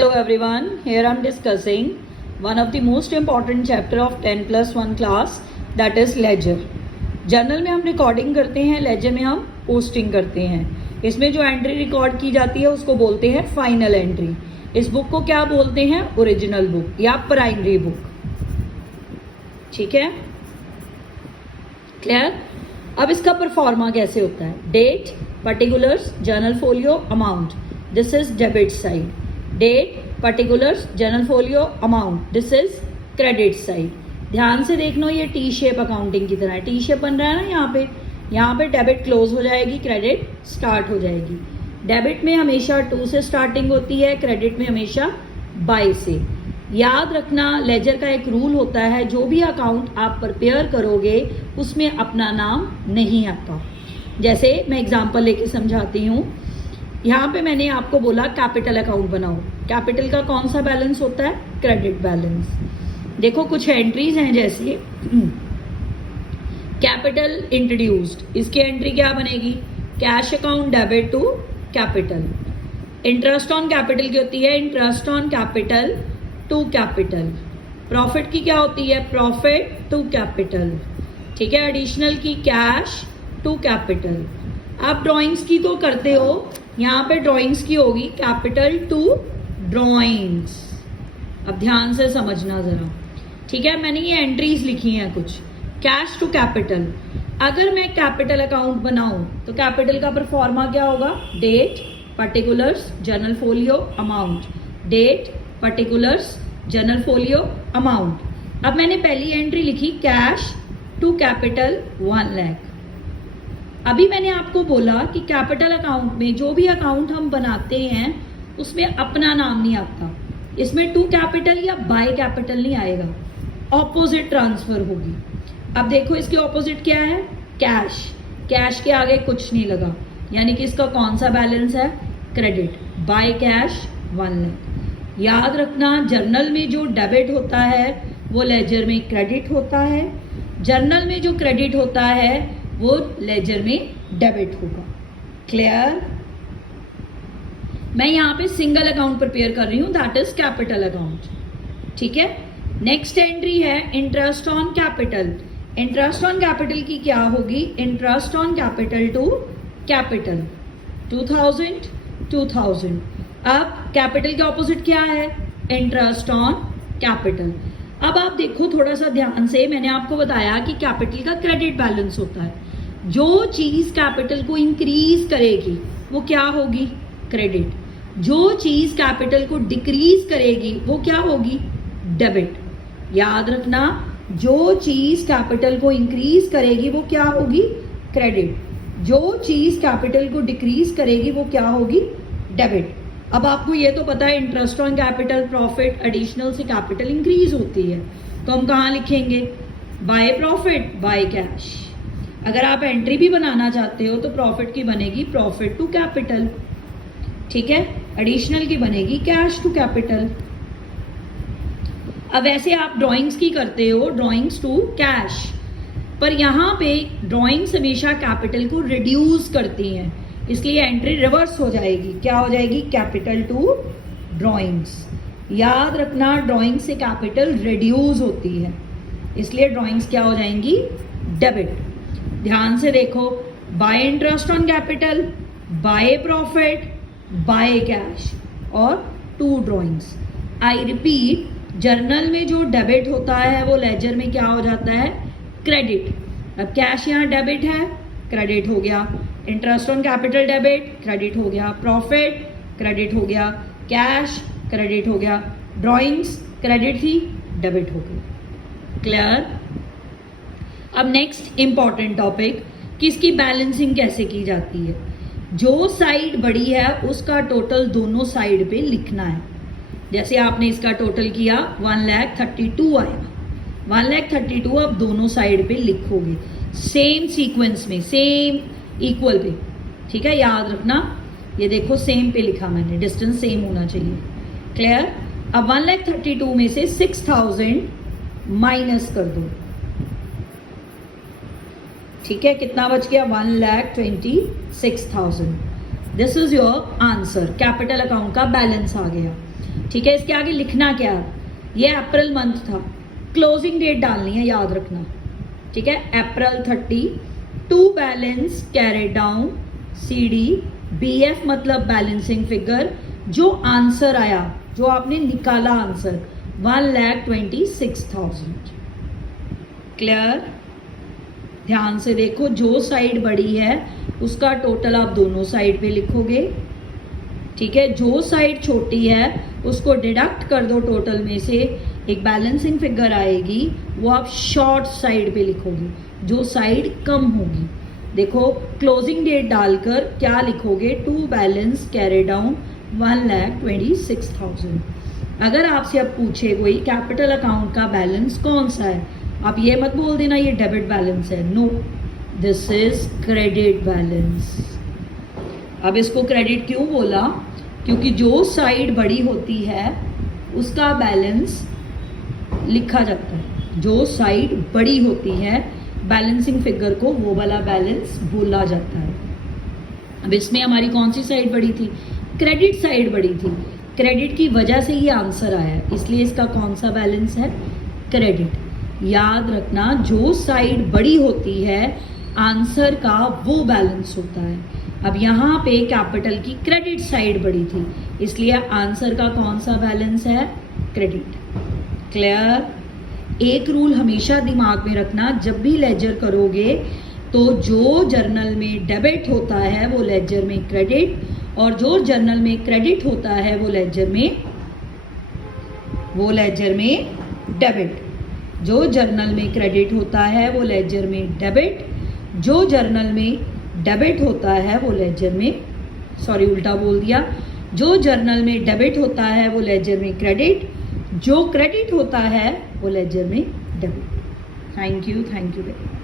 Hello everyone, here I am discussing one of the most important chapter of 10+1 class, that is ledger. Journal में हम recording करते हैं, laser में हम posting करते हैं. इसमें जो एंट्री रिकॉर्ड की जाती है उसको बोलते हैं फाइनल एंट्री. इस बुक को क्या बोलते हैं? ओरिजिनल बुक या प्राइमरी बुक. ठीक है, क्लियर? अब इसका परफॉर्मा कैसे होता है? Date, particulars, journal folio, amount. This is debit side. Date, particulars, journal folio, amount. This is credit side. ध्यान से देखना, ये टी शेप अकाउंटिंग की तरह है. टी शेप बन रहा है ना यहाँ पे डेबिट क्लोज हो जाएगी, क्रेडिट स्टार्ट हो जाएगी. डेबिट में हमेशा 2 से स्टार्टिंग होती है, क्रेडिट में हमेशा बाय से. याद रखना, लेजर का एक रूल होता है, जो भी अकाउंट आप प्रिपेयर करोगे उसमें अपना नाम नहीं आता. जैसे मैं एग्जांपल लेके समझाती हूँ. यहाँ पे मैंने आपको बोला कैपिटल अकाउंट बनाओ. कैपिटल का कौन सा बैलेंस होता है? Credit balance. देखो कुछ एंट्रीज हैं, जैसे कैपिटल इंट्रोड्यूस्ड. इसकी एंट्री क्या बनेगी? Cash account debit to capital. Interest on capital की होती है interest on capital to capital. Profit की क्या होती है? Profit to capital. ठीक है, एडिशनल की कैश टू कैपिटल. आप ड्राइंग्स की तो करते हो, यहाँ पे ड्राइंग्स की होगी कैपिटल टू ड्राइंग्स. अब ध्यान से समझना जरा. ठीक है, मैंने ये एंट्रीज लिखी हैं कुछ. Cash to capital. अगर मैं कैपिटल अकाउंट बनाऊं तो कैपिटल का परफॉर्मा क्या होगा? Date, particulars, journal folio, amount. Date, particulars, journal folio, amount. अब मैंने पहली एंट्री लिखी कैश टू कैपिटल 1 लाख. अभी मैंने आपको बोला कि कैपिटल अकाउंट में जो भी अकाउंट हम बनाते हैं उसमें अपना नाम नहीं आता. इसमें टू कैपिटल या बाय कैपिटल नहीं आएगा, ऑपोजिट ट्रांसफर होगी. अब देखो इसके ऑपोजिट क्या है? कैश. कैश के आगे कुछ नहीं लगा, यानी कि इसका कौन सा बैलेंस है? क्रेडिट. By cash 1 lakh. याद रखना, जर्नल में जो डेबिट होता है वो लेजर में क्रेडिट होता है. जर्नल में जो क्रेडिट होता है वो लेजर में डेबिट होगा. क्लियर? मैं यहाँ पे सिंगल अकाउंट प्रिपेयर कर रही हूँ, दैट इज कैपिटल अकाउंट. ठीक है, नेक्स्ट एंट्री है interest on capital. Interest on capital की क्या होगी? Interest on capital to capital. 2000. अब कैपिटल के ऑपोजिट क्या है? Interest on capital. अब आप देखो थोड़ा सा ध्यान से, मैंने आपको बताया कि कैपिटल का क्रेडिट बैलेंस होता है. जो चीज कैपिटल को इंक्रीज करेगी वो क्या होगी? क्रेडिट. जो चीज कैपिटल को डिक्रीज करेगी वो क्या होगी? डेबिट. याद रखना, जो चीज कैपिटल को इंक्रीज करेगी वो क्या होगी? क्रेडिट. जो चीज कैपिटल को डिक्रीज करेगी वो क्या होगी? डेबिट. अब आपको ये तो पता है interest on capital, profit, additional से कैपिटल इंक्रीज होती है, तो हम कहाँ लिखेंगे? Bye profit, by cash. अगर आप एंट्री भी बनाना चाहते हो तो प्रॉफिट की बनेगी प्रॉफिट टू कैपिटल. ठीक है, एडिशनल की बनेगी कैश टू कैपिटल. अब ऐसे आप ड्राइंग्स की करते हो, ड्राइंग्स टू कैश, पर यहाँ पे ड्राइंग्स हमेशा कैपिटल को रिड्यूस करती हैं, इसलिए एंट्री रिवर्स हो जाएगी. क्या हो जाएगी? Capital to drawings. याद रखना, ड्राइंग से कैपिटल रिड्यूस होती है, इसलिए ड्राइंग्स क्या हो जाएंगी? डेबिट. ध्यान से देखो, by interest on capital, by profit, by cash और to drawings. I repeat, journal में जो डेबिट होता है वो लेजर में क्या हो जाता है? क्रेडिट. अब कैश यहाँ डेबिट है, क्रेडिट हो गया. Interest on capital debit, credit हो गया. प्रॉफिट, क्रेडिट हो गया. कैश, क्रेडिट हो गया. ड्राइंग्स क्रेडिट थी, डेबिट हो गई. क्लियर? अब नेक्स्ट इंपॉर्टेंट टॉपिक कि इसकी बैलेंसिंग कैसे की जाती है. जो साइड बड़ी है उसका टोटल दोनों साइड पे लिखना है. जैसे आपने इसका टोटल किया 1,32,000 आया. 1,32,000 अब दोनों साइड पे लिखोगे सेम सीक्वेंस में, सेम इक्वल पे. ठीक है, याद रखना, ये देखो सेम पे लिखा मैंने, डिस्टेंस सेम होना चाहिए. क्लियर? अब 1,32,000 में से 6,000 माइनस कर दो. ठीक है, कितना बच गया? 1,26,000. This is your answer. Capital account का बैलेंस आ गया. ठीक है, इसके आगे लिखना क्या है, ये अप्रैल मंथ था, क्लोजिंग डेट डालनी है, याद रखना। ठीक है, April 30, to balance carried down CD, BF मतलब बैलेंसिंग फिगर, जो आंसर आया, जो आपने निकाला आंसर 1,26,000। क्लियर? ध्यान से देखो, जो साइड बड़ी है उसका टोटल आप दोनों साइड पे लिखोगे। ठीक है, जो साइड छोटी है उसको डिडक्ट कर दो टोटल में से, एक बैलेंसिंग फिगर आएगी, वो आप शॉर्ट साइड पे लिखोगे, जो साइड कम होगी। देखो, क्लोजिंग डेट डालकर क्या लिखोगे, टू बैलेंस कैरी डाउन 1,26,000। अगर आपसे अब पूछे कोई कैपिटल अकाउंट का बैलेंस कौन सा है, आप ये मत बोल देना ये डेबिट बैलेंस है, no, this is credit balance. अब इसको क्रेडिट क्यों बोला, क्योंकि जो साइड बड़ी होती है उसका बैलेंस लिखा जाता है, जो साइड बड़ी होती है बैलेंसिंग फिगर को वो वाला बैलेंस बोला जाता है। अब इसमें हमारी कौन सी साइड बड़ी थी, क्रेडिट साइड बड़ी थी, क्रेडिट की वजह से ये आंसर आया, इसलिए इसका कौन सा बैलेंस है, क्रेडिट। याद रखना, जो साइड बड़ी होती है आंसर का वो बैलेंस होता है। अब यहाँ पे कैपिटल की क्रेडिट साइड बड़ी थी, इसलिए आंसर का कौन सा बैलेंस है, क्रेडिट। क्लियर? एक रूल हमेशा दिमाग में रखना, जब भी लेजर करोगे तो जो जर्नल में डेबिट होता है वो लेजर में क्रेडिट, और जो जर्नल में क्रेडिट होता है वो लेजर में डेबिट। जो जर्नल में क्रेडिट होता है वो लेजर में डेबिट, जो जर्नल में डेबिट होता है वो लेजर में, सॉरी उल्टा बोल दिया, जो जर्नल में डेबिट होता है वो लेजर में क्रेडिट, जो क्रेडिट होता है वो लेजर में debit. Thank you very much.